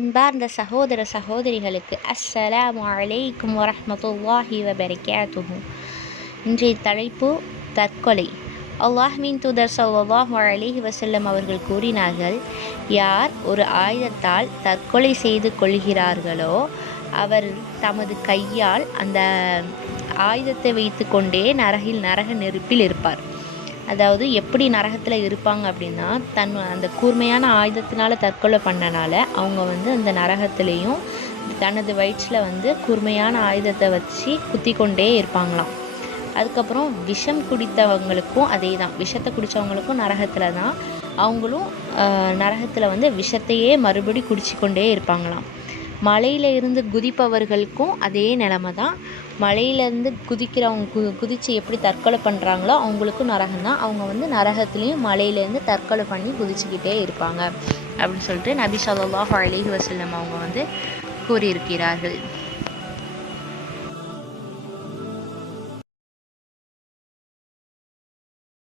அன்பார்ந்த சகோதர சகோதரிகளுக்கு அஸ்ஸலாமு அலைக்கும் வரஹ்மத்துல்லாஹி வபரகாத்துஹு. இன்றைய தலைப்பு தற்கொலை. அல்லாஹ்வின் தூதர் ஸல்லல்லாஹு அலைஹி வஸல்லம் அவர்கள் கூறினார்கள், யார் ஒரு ஆயுதத்தால் தற்கொலை செய்து கொள்கிறார்களோ அவர் தமது கையால் அந்த ஆயுதத்தை வைத்து கொண்டே நரக நெருப்பில் இருப்பார். அதாவது எப்படி நரகத்தில் இருப்பாங்க அப்படின்னா, அந்த கூர்மையான ஆயுதத்தினால் தற்கொலை பண்ணனால அவங்க அந்த நரகத்துலேயும் தனது வயிற்றில் கூர்மையான ஆயுதத்தை வச்சு குத்தி கொண்டே இருப்பாங்களாம். அதுக்கப்புறம் விஷம் குடித்தவங்களுக்கும் அதே தான், விஷத்தை குடித்தவங்களுக்கும் நரகத்தில் தான், அவங்களும் நரகத்தில் விஷத்தையே மறுபடி குடிச்சு கொண்டே இருப்பாங்களாம். மலையில இருந்து குதிப்பவர்களுக்கும் அதே நிலமை தான். மலையிலேருந்து குதிக்கிறவங்க குதித்து எப்படி தற்கொலை பண்ணுறாங்களோ அவங்களுக்கும் நரகம் தான். அவங்க நரகத்துலேயும் மலையிலேருந்து தற்கொலை பண்ணி குதிச்சுக்கிட்டே இருப்பாங்க அப்படின்னு சொல்லிட்டு நபி ஸல்லல்லாஹு அலைஹி வஸல்லம் அவங்க கூறியிருக்கிறார்கள்.